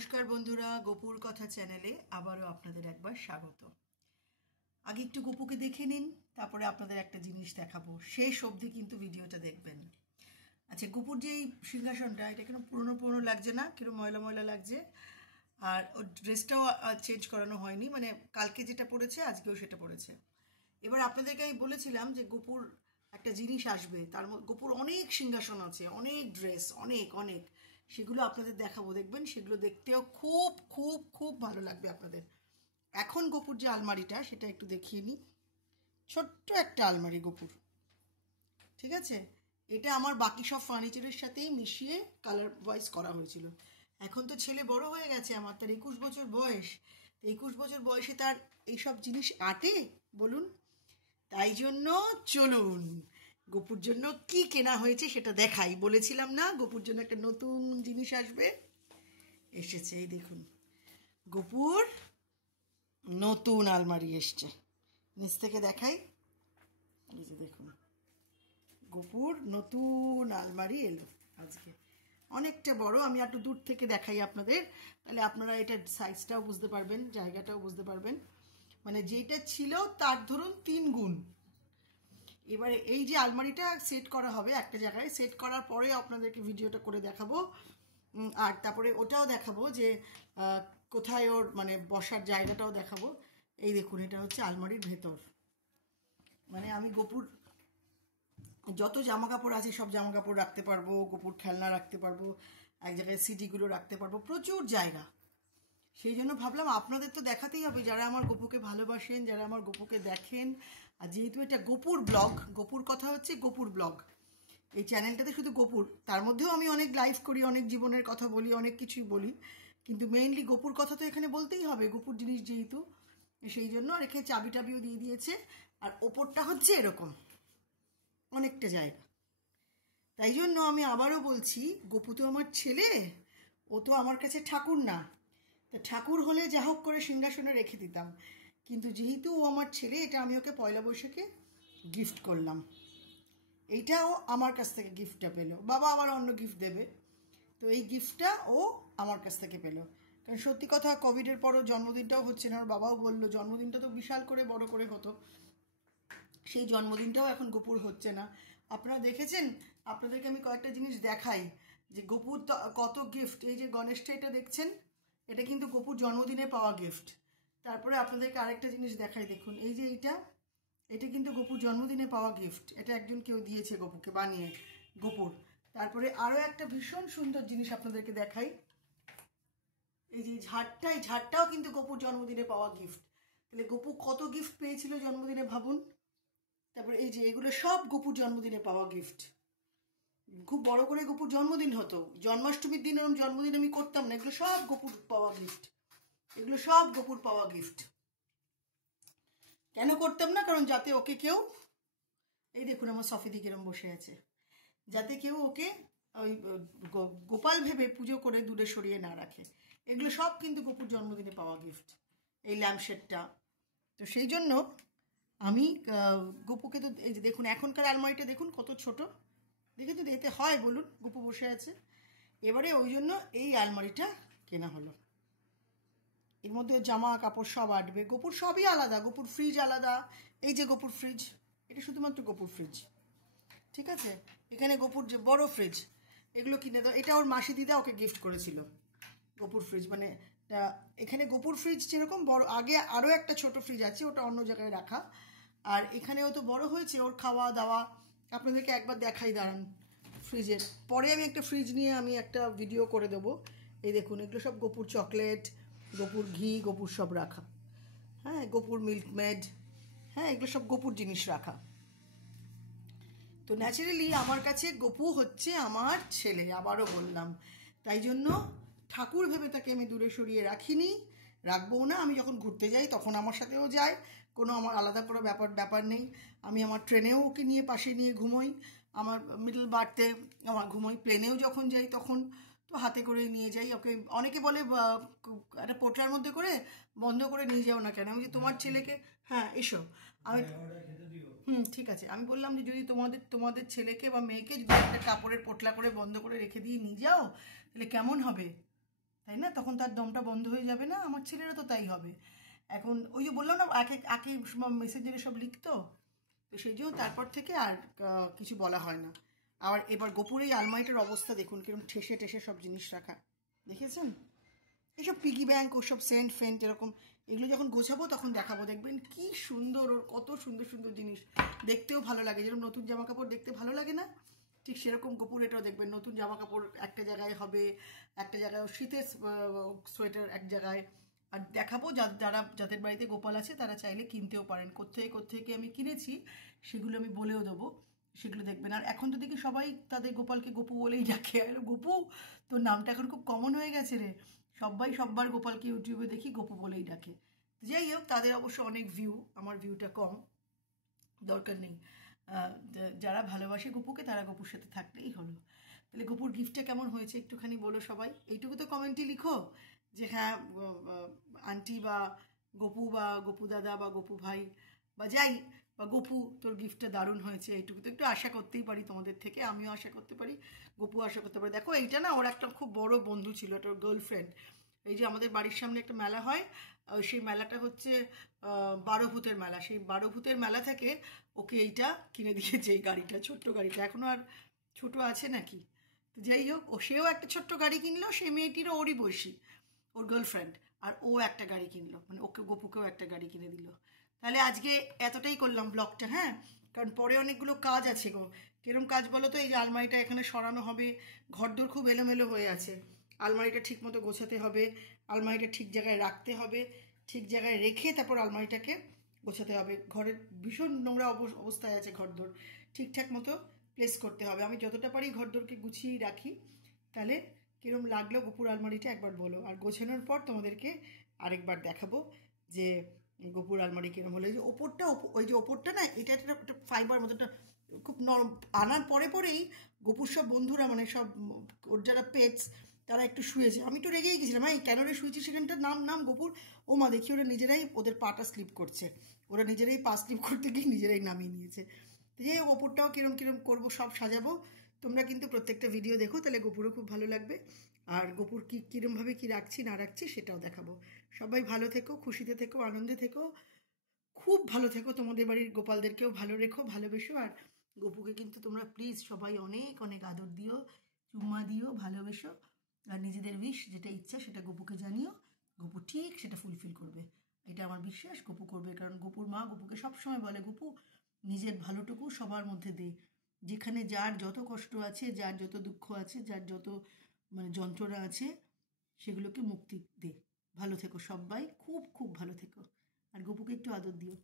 নমস্কার বন্ধুরা, গোপুর কথা চ্যানেলে আবারও আপনাদের একবার স্বাগত। আগে একটু গোপুকে দেখে নিন, তারপরে আপনাদের একটা জিনিস দেখাবো। শেষ অবধি কিন্তু ভিডিওটা দেখবেন। আচ্ছা, গোপুর যে এই সিংহাসনটা, এটা কেন পুরনো পুরনো লাগছে না, কিরকম ময়লা ময়লা লাগছে। আর ওর ড্রেসটাও চেঞ্জ করানো হয়নি, মানে কালকে যেটা পরেছে আজকেও সেটা পরেছে। এবার আপনাদেরকে আমি বলেছিলাম যে গোপুর একটা জিনিস আসবে, তার মধ্যে গোপুর অনেক সিংহাসন আছে, অনেক ড্রেস, অনেক অনেক, সেগুলো আপনাদের দেখাবো। দেখবেন সেগুলো দেখতেও খুব খুব খুব ভালো লাগবে আপনাদের। এখন গোপুর যে আলমারিটা, সেটা একটু দেখিয়ে নিই। ছোট্ট একটা আলমারি গোপুর, ঠিক আছে। এটা আমার বাকি সব ফার্নিচারের সাথেই মিশিয়ে কালার ওয়াইজ করা হয়েছিল। এখন তো ছেলে বড় হয়ে গেছে, আমার তার 21 বছর বয়স। 21 বছর বয়সে তার এইসব জিনিস আটে বলুন? তাই জন্য চলুন গোপুর জন্য কি কেনা হয়েছে সেটা দেখাই। বলেছিলাম না গোপুর জন্য একটা নতুন জিনিস আসবে, এসেছে। এই দেখুন, গোপুর নতুন আলমারি এসছে। নিচ থেকে দেখাই, এই যে দেখুন, গোপুর নতুন আলমারি এলো আজকে। অনেকটা বড়, আমি একটু দূর থেকে দেখাই আপনাদের, তাহলে আপনারা এটার সাইজটাও বুঝতে পারবেন, জায়গাটাও বুঝতে পারবেন। মানে যেটা ছিল তার ধরুন 3 গুণ। এবারে এই যে আলমারিটা সেট করা হবে একটা জায়গায়, সেট করার পরে আপনাদেরকে ভিডিওটা করে দেখাবো। আর তারপরে ওটাও দেখাবো যে কোথায় ওর মানে বসার জায়গাটাও দেখাবো। এই দেখুন, এটা হচ্ছে আলমারির ভেতর। মানে আমি গোপুর যত জামা কাপড় আছে সব জামা কাপড় রাখতে পারবো, গোপুর খেলনা রাখতে পারবো, এক জায়গায় সিডিগুলো রাখতে পারবো, প্রচুর জায়গা। সেই জন্য ভাবলাম আপনাদের তো দেখাতেই হবে, যারা আমার গোপুকে ভালোবাসেন, যারা আমার গোপুকে দেখেন। আর যেহেতু এটা গোপুর ব্লগ, গোপুর কথা হচ্ছে গোপুর ব্লগ, এই চ্যানেলটাতে শুধু গোপুর, তার মধ্যেও আমি অনেক লাইভ করি, অনেক জীবনের কথা বলি, অনেক কিছুই বলি, কিন্তু মেইনলি গোপুর কথা তো এখানে বলতেই হবে, গোপুর জিনিস যেহেতু। সেই জন্য আর এখানে চাবি টাবিও দিয়ে দিয়েছে। আর ওপরটা হচ্ছে এরকম অনেকটা জায়গা। তাই জন্য আমি আবারও বলছি, গোপু তো আমার ছেলে, ও তো আমার কাছে ঠাকুর না। তা ঠাকুর হলে যা হোক করে সিংহাসনে রেখে দিতাম, কিন্তু যেহেতু ও আমার ছেলে, এটা আমি ওকে পয়লা বৈশাখে গিফট করলাম। এইটাও আমার কাছ থেকে গিফটটা পেলো, বাবা আবার অন্য গিফট দেবে, তো এই গিফটটা ও আমার কাছ থেকে পেলো। কারণ সত্যি কথা, কোভিডের পরও জন্মদিনটাও হচ্ছে না। ওর বাবাও বললো জন্মদিনটা তো বিশাল করে বড় করে হতো, সেই জন্মদিনটাও এখন গোপুর হচ্ছে না। আপনারা দেখেছেন, আপনাদেরকে আমি কয়েকটা জিনিস দেখাই যে গোপুর কত গিফট। এই যে গণেশটা এটা দেখছেন, এটা কিন্তু গোপুর জন্মদিনে পাওয়া গিফট। তারপরে আপনাদেরকে আরেকটা জিনিস দেখাই, দেখুন এই যে এটা কিন্তু গোপুর জন্মদিনে পাওয়া গিফট। এটা একজন কেউ দিয়েছে গোপুকে বানিয়ে, গোপুর। তারপরে আরও একটা ভীষণ সুন্দর জিনিস আপনাদেরকে দেখাই, এই যে ঝাড়টা, এই ঝাড়টাও কিন্তু গোপুর জন্মদিনে পাওয়া গিফট। তাহলে গোপু কত গিফট পেয়েছিল জন্মদিনে ভাবুন। তারপরে এই যে এগুলো সব গোপুর জন্মদিনে পাওয়া গিফট। খুব বড় করে গোপুর জন্মদিন হতো, জন্মাষ্টমীর দিন ওরকম জন্মদিন আমি করতাম না, এগুলো সব গোপুর পাওয়া গিফট। এগুলো সব গোপুর পাওয়া গিফট। কেন করতাম না? কারণ যাতে ওকে কেউ, এই দেখুন আমার সফিদি কিরম বসে আছে, যাতে কেউ ওকে ওই গোপাল ভেবে পুজো করে দূরে সরিয়ে না রাখে। এগুলো সব কিন্তু গোপুর জন্মদিনে পাওয়া গিফট, এই ল্যাম্পশেডটা। তো সেই জন্য আমি গোপুকে তো, এই যে দেখুন এখনকার আলমারিটা দেখুন কত ছোট, দেখে তো দিতে হয় বলুন, গোপু বসে আছে। এবারে ওই জন্য এই আলমারিটা কেনা হলো। এর মধ্যে জামা কাপড় সব আটবে, গোপুর সবই আলাদা, গোপুর ফ্রিজ আলাদা। এই যে গোপুর ফ্রিজ, এটা শুধুমাত্র গোপুর ফ্রিজ, ঠিক আছে। এখানে গোপুর যে বড় ফ্রিজ, এগুলো কিনে দাও, এটা ওর মাসি দিদা ওকে গিফট করেছিল, গোপুর ফ্রিজ। মানে এখানে গোপুর ফ্রিজ যেরকম বড়, আগে আরও একটা ছোট ফ্রিজ আছে, ওটা অন্য জায়গায় রাখা। আর এখানেও তো বড় হয়েছে ওর খাওয়া দাওয়া, আপনাদেরকে একবার দেখাই দাঁড়ান ফ্রিজের। পরে আমি একটা ফ্রিজ নিয়ে আমি একটা ভিডিও করে দেবো। এই দেখুন, এগুলো সব গোপুর চকলেট, গোপুর ঘি, গোপুর সব রাখা, হ্যাঁ, গোপুর মিল্কমেড, হ্যাঁ, এগুলো সব গোপুর জিনিস রাখা। তো ন্যাচারালি আমার কাছে গোপু হচ্ছে আমার ছেলে, আবারও বললাম। তাই জন্য ঠাকুর ভেবে তাকে আমি দূরে সরিয়ে রাখিনি, রাখবও না। আমি যখন ঘুরতে যাই তখন আমার সাথেও যায়, কোনো আমার আলাদা করে ব্যাপার নেই। আমি আমার ট্রেনেও ওকে নিয়ে পাশে নিয়ে ঘুমোই, আমার মিডল বার্থে আমার ঘুমোই, প্লেনেও যখন যাই তখন তো হাতে করে নিয়ে যাই ওকে। অনেকে বলে একটা পোটলার মধ্যে করে বন্ধ করে নিয়ে যাও না কেন? আমি যে তোমার ছেলেকে, হ্যাঁ এসো, আমি ঠিক আছে, আমি বললাম যে যদি তোমাদের ছেলেকে বা মেয়েকে যদি একটা কাপড়ের পোটলা করে বন্ধ করে রেখে দিয়ে নিয়ে যাও, তাহলে কেমন হবে, তাই না? তখন তার দমটা বন্ধ হয়ে যাবে না? আমার ছেলেরও তো তাই হবে। এখন ওই যে বললাম না, আগে মেসেঞ্জারে সব লিখতো, তো সেই জন্য তারপর থেকে আর কিছু বলা হয় না। আর এবার গোপুর এই আলমারিটার অবস্থা দেখুন, কিরকম ঠেসে ঠেসে সব জিনিস রাখা, দেখেছেন? এইসব পিগি ব্যাংক, ওসব সেন্ট ফেন্ট এরকম, এগুলো যখন গোছাবো তখন দেখাবো, দেখবেন কি সুন্দর, ওর কত সুন্দর সুন্দর জিনিস, দেখতেও ভালো লাগে। যেরকম নতুন জামা কাপড় দেখতে ভালো লাগে না, ঠিক সেরকম গোপুর এটাও দেখবেন, নতুন জামা কাপড় একটা জায়গায় হবে, একটা জায়গায় শীতের সোয়েটার এক জায়গায়। আর দেখাবো যাদের বাড়িতে গোপাল আছে তারা চাইলে কিনতেও পারেন, কোত্থেকে আমি কিনেছি সেগুলো আমি বলেও দেবো, সেগুলো দেখবেন। আর এখন তো দেখি সবাই তাদের গোপালকে গপু বলেই ডাকে। আর গপু, তোর নামটা এখন খুব কমন হয়ে গেছে রে, সবাই সববার গোপালকে ইউটিউবে দেখি গপু বলেই ডাকে। যাই হোক, তাদের অবশ্য অনেক ভিউ, আমার ভিউটা কম, দরকার নেই। যারা ভালোবাসে গপুকে তারা গপুর সাথে থাকলেই হলো। তাহলে গপুর গিফটটা কেমন হয়েছে একটুখানি বলো সবাই, এইটুকু তো কমেন্টে লিখো যে হ্যাঁ আন্টি বা গপু দাদা বা গপু ভাই বা যাই বা গপু, তোর গিফটটা দারুণ হয়েছে, এইটুকু তো একটু আশা করতেই পারি তোমাদের থেকে, আমিও আশা করতে পারি, গপু আশা করতে পারি। দেখো এইটা না ওর একটা খুব বড় বন্ধু ছিল, একটা ওর গার্লফ্রেন্ড। এই যে আমাদের বাড়ির সামনে একটা মেলা হয়, সেই মেলাটা হচ্ছে 12 ভূতের মেলা, সেই 12 ভূতের মেলা থেকে ওকে এইটা কিনে দিয়েছে, এই গাড়িটা, ছোট্ট গাড়িটা। এখনও আর ছোট আছে নাকি? তো যাই হোক, সেও একটা ছোট্ট গাড়ি কিনলো, সেই মেয়েটিরও ওরই বয়সী, ওর গার্লফ্রেন্ড, আর ও একটা গাড়ি কিনলো, মানে ওকে গপুকেও একটা গাড়ি কিনে দিল। তাহলে আজকে এতটাই করলাম ব্লগটা, হ্যাঁ, কারণ পরে অনেকগুলো কাজ আছে গো। কিরম কাজ বলো তো? এই যে আলমারিটা এখানে সরানো হবে, ঘরদোর খুব এলোমেলো হয়ে আছে, আলমারিটা ঠিক মতো গোছাতে হবে, আলমারিটা ঠিক জায়গায় রাখতে হবে, ঠিক জায়গায় রেখে তারপর আলমারিটাকে গোছাতে হবে। ঘরের ভীষণ নোংরা অবস্থায় আছে ঘরদোর, ঠিকঠাক মতো প্লেস করতে হবে। আমি যতটা পারি ঘরদোরকে গুছিয়েই রাখি। তাহলে কীরকম লাগলো গপুর আলমারিটা একবার বলো, আর গোছানোর পর তোমাদেরকে আরেকবার দেখাবো যে গপুর আলমারি কীরকম হলো। যে ওপরটা, ওই যে ওপরটা না, এটা একটা ফাইবার মতো, একটা খুব নরম। আনার পরেই গপুর সব বন্ধুরা, মানে সব ওর যারা পেটস, তারা একটু শুয়েছে। আমি তো রেগেই গেছিলাম, এই কেন রে শুয়েছি সেখানটা, নাম গপুর। ও মা, দেখি ওরা নিজেরাই ওদের পাটা স্লিপ করছে, ওরা নিজেরাই পা স্লিপ করতে গিয়ে নিজেরাই নামিয়ে নিয়েছে। তো যাই হোক, ওপরটাও কিরম করবো, সব সাজাবো। তোমরা কিন্তু প্রত্যেকটা ভিডিও দেখো, তাহলে গপুরও খুব ভালো লাগবে। আর গপুর কীরমভাবে কী রাখছি না রাখছি সেটাও দেখাবো। সবাই ভালো থেকো, খুশিতে থেকো, আনন্দে থেকো, খুব ভালো থেকো। তোমাদের বাড়ির গোপালদেরকেও ভালো রেখো, ভালোবেসো। আর গপুকে কিন্তু তোমরা প্লিজ সবাই অনেক অনেক আদর দিও, চুম্মা দিও, ভালোবেসো। আর নিজেদের উইশ যেটা ইচ্ছা সেটা গপুকে জানিও, গপু ঠিক সেটা ফুলফিল করবে, এটা আমার বিশ্বাস গপু করবে। কারণ গপুর মা গপুকে সবসময় বলে, গপু নিজের ভালোটুকু সবার মধ্যে দে, যেখানে যার যত কষ্ট আছে, যার যত দুঃখ আছে, যার যত মানে যন্ত্রণা আছে, সেগুলোকে মুক্তি দে। ভালো থেকো সবাই, খুব খুব ভালো থেকো। আর গপুকে একটু আদর দিও।